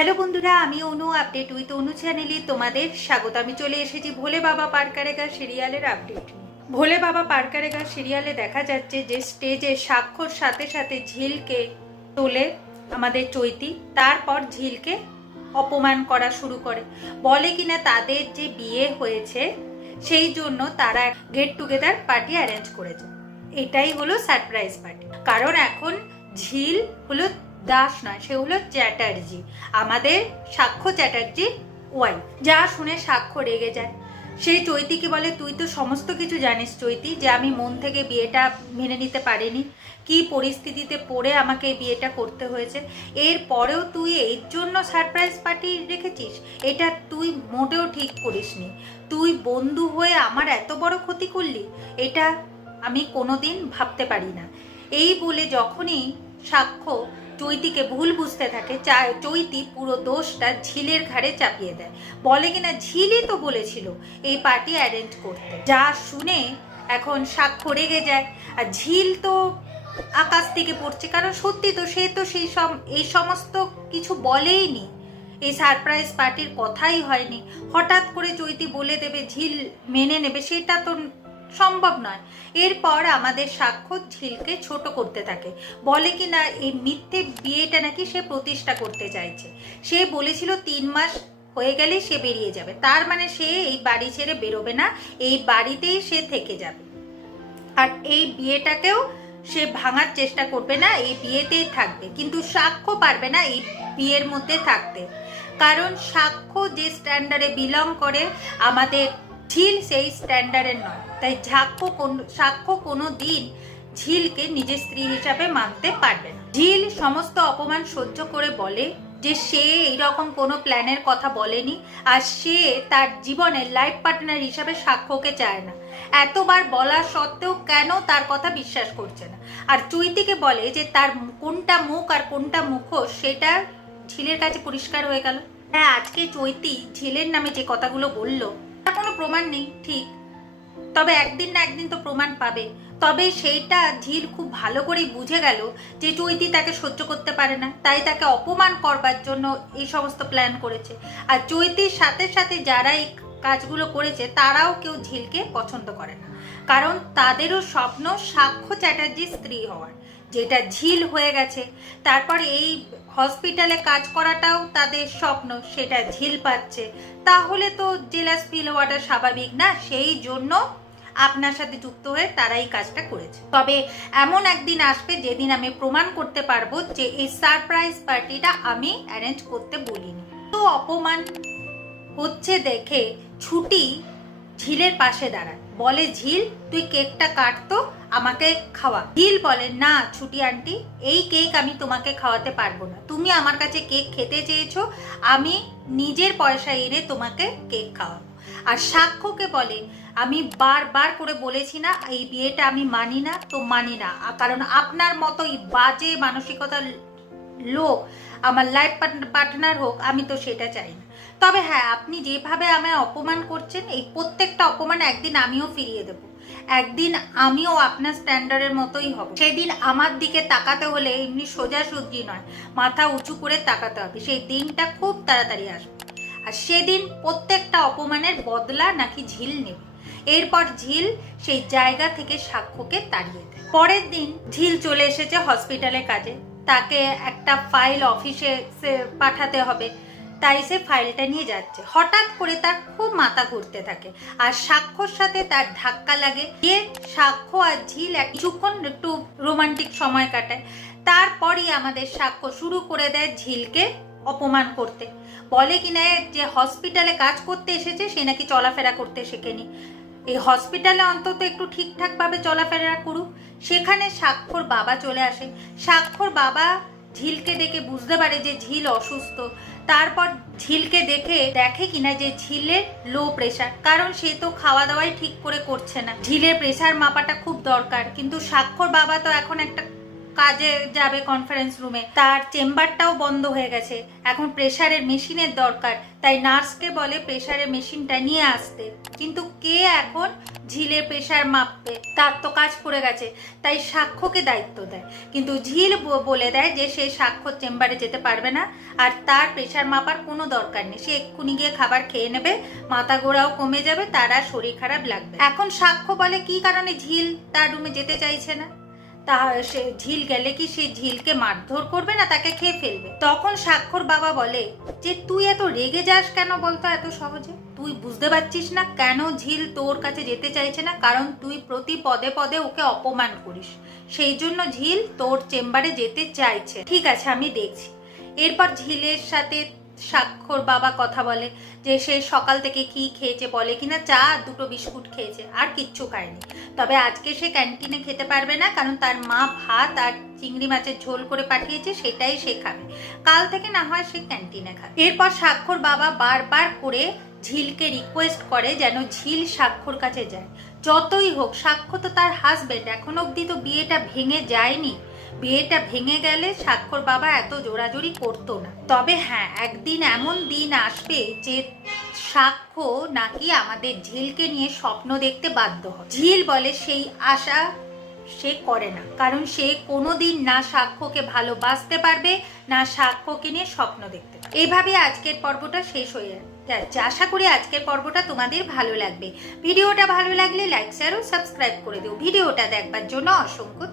Hello বন্ধুরা, আমি অনু update with অনু চ্যানেলে তোমাদের স্বাগত। আমি চলে এসেছি ভোলে বাবা পারকারেগা সিরিয়ালের আপডেট ভোলে বাবা পারকারেগা সিরিয়ালে দেখা যাচ্ছে যে স্টেজে স্বাক্ষর সাথে সাথে ঝিলকে তোলে আমাদের চৈতি, তারপর ঝিলকে অপমান করা শুরু করে। বলে কিনা তাদের যে বিয়ে হয়েছে, সেই জন্য তারা গেট টুগেদার পার্টি অ্যারেঞ্জ করেছে। এটাই হলো সারপ্রাইজ পার্টি কারণ এখন ঝিল হলো দাস নয়, সে হলো চ্যাটার্জি, আমাদের সাক্ষ্য চ্যাটার্জি ওয়াইফ যা শুনে সাক্ষ্য রেগে যায়। সেই চৈতিকে বলে, তুই তো সমস্ত কিছু জানিস চৈতি, যে আমি মন থেকে বিয়েটা মেনে নিতে পারিনি। কি পরিস্থিতিতে পড়ে আমাকে এই বিয়েটা করতে হয়েছে? এর পরেও তুই এর জন্য সারপ্রাইজ পার্টি রেখেছিস? এটা তুই মোটেও ঠিক করিসনি। তুই বন্ধু হয়ে আমার এত বড় ক্ষতি করলি, এটা আমি কোনোদিন ভাবতে পারি না। এই বলে যখনই সাক্ষ্য চৈতিকে ভুল বুঝতে থাকে, চা- চৈতি পুরো দোষটা ঝিলের ঘাড়ে চাপিয়ে দেয়। বলে কিনা ঝিলই তো বলেছিল এই পার্টি অ্যারেঞ্জ করতে। যা শুনে এখন সাক্ষ্য রেগে যায়। আর ঝিল তো আকাশ থেকে পড়ছে, কারণ সত্যি তো সে তো সেই সব এই সমস্ত কিছু বলেইনি। এই সারপ্রাইজ পার্টির কথাই হয়নি। হঠাৎ করে চৈতি বলে দেবে, ঝিল মেনে নেবে, সেটা তো সম্ভব নয়। এরপর আমাদের সাক্ষ্য ঝিলকে ছোট করতে থাকে। বলে কি না, এই মিথ্যে বিয়েটা নাকি সে প্রতিষ্ঠা করতে চাইছে। সে বলেছিল, তিন মাস হয়ে গেলে সে বেরিয়ে যাবে। তার মানে সে এই বাড়ি ছেড়ে বেরোবে না, এই বাড়িতেই সে থেকে যাবে। আর এই বিয়েটাকেও সে ভাঙার চেষ্টা করবে না, এই বিয়েতেই থাকবে। কিন্তু সাক্ষ্য পারবে না এই বিয়ের মধ্যে থাকতে। কারণ সাক্ষ্য যে স্ট্যান্ডার্ডে বিলং করে, আমাদের ঝিল সেই স্ট্যান্ডার্ডের নয়। তাই সাক্ষ্য কোন, সাক্ষ্য কোনো দিন ঝিলকে নিজের স্ত্রী হিসাবে মানতে পারবে না। ঝিল সমস্ত অপমান সহ্য করে বলে যে সে এইরকম কোনো প্ল্যানের কথা বলেনি আর সে তার জীবনের লাইফ পার্টনার হিসাবে সাক্ষ্যকে চায় না। এতবার বলা সত্ত্বেও কেন তার কথা বিশ্বাস করছে না? আর চৈতিকে বলে যে তার কোনটা মুখ আর কোনটা মুখোশ সেটা ঝিলের কাছে পরিষ্কার হয়ে গেল। হ্যাঁ আজকে চৈতি ঝিলের নামে যে কথাগুলো বলল কোনো প্রমাণ নেই, ঠিক। তবে একদিন না একদিন তো প্রমাণ পাবে। তবে সেইটা ঝিল খুব ভালো করেই বুঝে গেল যে চৈতি তাকে সহ্য করতে পারে না, তাই তাকে অপমান করবার জন্য এই সমস্ত প্ল্যান করেছে। আর চৈতির সাথে সাথে যারা এই কাজগুলো করেছে, তারাও কেউ ঝিলকে পছন্দ করে না। কারণ তাদেরও স্বপ্ন সাক্ষ্য চ্যাটার্জির স্ত্রী হওয়ার। যেটা ঝিল হয়ে গেছে। তারপর এই হসপিটালে কাজ করাটাও তাদের স্বপ্ন, সেটা ঝিল পাচ্ছে। তাহলে তো জেলাস ফিল হওয়াটা স্বাভাবিক না? সেই জন্য আপনার সাথে যুক্ত হয়ে তারাই কাজটা করেছে। তবে এমন একদিন আসবে যেদিন আমি প্রমাণ করতে পারব যে এই সারপ্রাইজ পার্টিটা আমি অ্যারেঞ্জ করতে বলিনি। তো অপমান হচ্ছে দেখে ছুটি ঝিলের পাশে দাঁড়ায়। বলে, ঝিল, তুই কেকটা কাটতো আমাকে খাওয়া। ঝিল বলে, না ছুটি আন্টি, এই কেক আমি তোমাকে খাওয়াতে পারব না। তুমি আমার কাছে কেক খেতে চেয়েছো, আমি নিজের পয়সা এনে তোমাকে কেক খাওয়াবো। আর সাক্ষ্যকে বলে, আমি বারবার করে বলেছি না, এই বিয়েটা আমি মানি না, তো মানি না। কারণ আপনার মতো এই বাজে মানসিকতার লোক, আমার লাইফ পার্টনার হোক, আমি তো সেটা চাই না। তবে হ্যাঁ আপনি যেভাবে আমায় অপমান করছেন, এই প্রত্যেকটা অপমান একদিন আমিও ফিরিয়ে দেবো। একদিন আমিও আপনার স্ট্যান্ডার্ডের মতোই হব। সেদিন আমার দিকে তাকাতে হলে এমনি সোজাসুজি নয়, মাথা উঁচু করে তাকাতে হবে। সেই দিনটা খুব তাড়াতাড়ি আসবে। আর সেদিন প্রত্যেকটা অপমানের বদলা নাকি ঝিল নেবে। এরপর ঝিল সেই জায়গা থেকে সাক্ষ্যকে তাড়িয়ে দেয়। পরের দিন ঝিল চলে এসেছে হসপিটালে কাজে। তাকে একটা ফাইল অফিসে সে পাঠাতে হবে। তাই সে ফাইলটা নিয়ে যাচ্ছে। হঠাৎ করে তার খুব মাথা ঘুরতে থাকে আর সাক্ষ্যর সাথে তার ধাক্কা লাগে। গিয়ে সাক্ষ্য আর ঝিল কিছুক্ষণ একটু রোমান্টিক সময় কাটায়। তারপরই আমাদের সাক্ষ্য শুরু করে দেয় ঝিলকে অপমান করতে। বলে কিনা যে হসপিটালে কাজ করতে এসেছে, সে নাকি চলাফেরা করতে শেখেনি। এই হসপিটালে অন্তত একটু ঠিকঠাকভাবে চলাফেরা করুক। সেখানে স্বাক্ষর বাবা চলে আসে। স্বাক্ষর বাবা ঝিলকে দেখে বুঝতে পারে যে ঝিল অসুস্থ। তারপর ঝিলকে দেখে দেখে কিনা যে ঝিলের লো প্রেশার কারণ সে তো খাওয়া দাওয়াই ঠিক করে করছে না। ঝিলের প্রেশার মাপাটা খুব দরকার, কিন্তু স্বাক্ষর বাবা তো এখন একটা কাজে যাবে কনফারেন্স রুমে তার চেম্বারটাও বন্ধ হয়ে গেছে। এখন প্রেশারের মেশিনের দরকার। তাই নার্সকে বলে প্রেশারের মেশিনটা নিয়ে আসতে। কিন্তু কে এখন ঝিলের প্রেশার মাপবে? তার তো কাজ পড়ে গেছে। তাই সাক্ষ্যকে দায়িত্ব দেয়। কিন্তু ঝিল বলে দেয় যে সে সাক্ষ্য চেম্বারে যেতে পারবে না। আর তার প্রেশার মাপার কোনো দরকার নেই। সে এক্ষুনি গিয়ে খাবার খেয়ে নেবে। মাথা ঘোরাও কমে যাবে। তার শরীর খারাপ লাগবে এখন সাক্ষ্য বলে কি কারণে ঝিল তার রুমে যেতে চাইছে না? তা সে ঝিল গেলে কি সে ঝিলকে মারধর করবে না তাকে খেয়ে ফেলবে? তখন স্বাক্ষর বাবা বলে, যে তুই এত রেগে যাস কেন বলতো এত সহজে? তুই বুঝতে পারছিস না কেন ঝিল তোর কাছে যেতে চাইছে না? কারণ তুই প্রতি পদে পদে ওকে অপমান করিস। সেই জন্য ঝিল তোর চেম্বারে যেতে চাইছে। ঠিক আছে, আমি দেখছি। এরপর ঝিলের সাথে স্বাক্ষর বাবা কথা বলে যে সে সকাল থেকে কি খেয়েছে বলে কিনা চা আর দুটো বিস্কুট খেয়েছে, আর কিচ্ছু খায়নি। তবে আজকে সে ক্যান্টিনে খেতে পারবে না কারণ তার মা ভাত আর চিংড়ি মাছের ঝোল করে পাঠিয়েছে, সেটাই সে খাবে। কাল থেকে না হয় সে ক্যান্টিনে খাবে। এরপর স্বাক্ষর বাবা বারবার করে ঝিলকে রিকোয়েস্ট করে যেন ঝিল স্বাক্ষর কাছে যায়। যতই হোক সাক্ষ্য তো তার হাজবেন্ড এখন অবধি তো বিয়েটা ভেঙে যায়নি। বিয়েটা ভেঙে গেলে স্বাক্ষর বাবা এত জোরাজোরি করতো না। তবে হ্যাঁ একদিন এমন দিন আসবে যে সাক্ষ্য নাকি আমাদের ঝিলকে নিয়ে স্বপ্ন দেখতে বাধ্য হয় ঝিল বলে সেই আশা সে করে না, কারণ সে কোনোদিন না সাক্ষ্যকে ভালোবাসতে পারবে, না সাক্ষ্যকে নিয়ে স্বপ্ন দেখতে পারবে। এইভাবে আজকের পর্বটা শেষ হয়ে যাচ্ছে আশা করি আজকের পর্বটা তোমাদের ভালো লাগবে। ভিডিওটা ভালো লাগলে লাইক শেয়ার ও সাবস্ক্রাইব করে দিও। ভিডিওটা দেখবার জন্য অসংখ্য।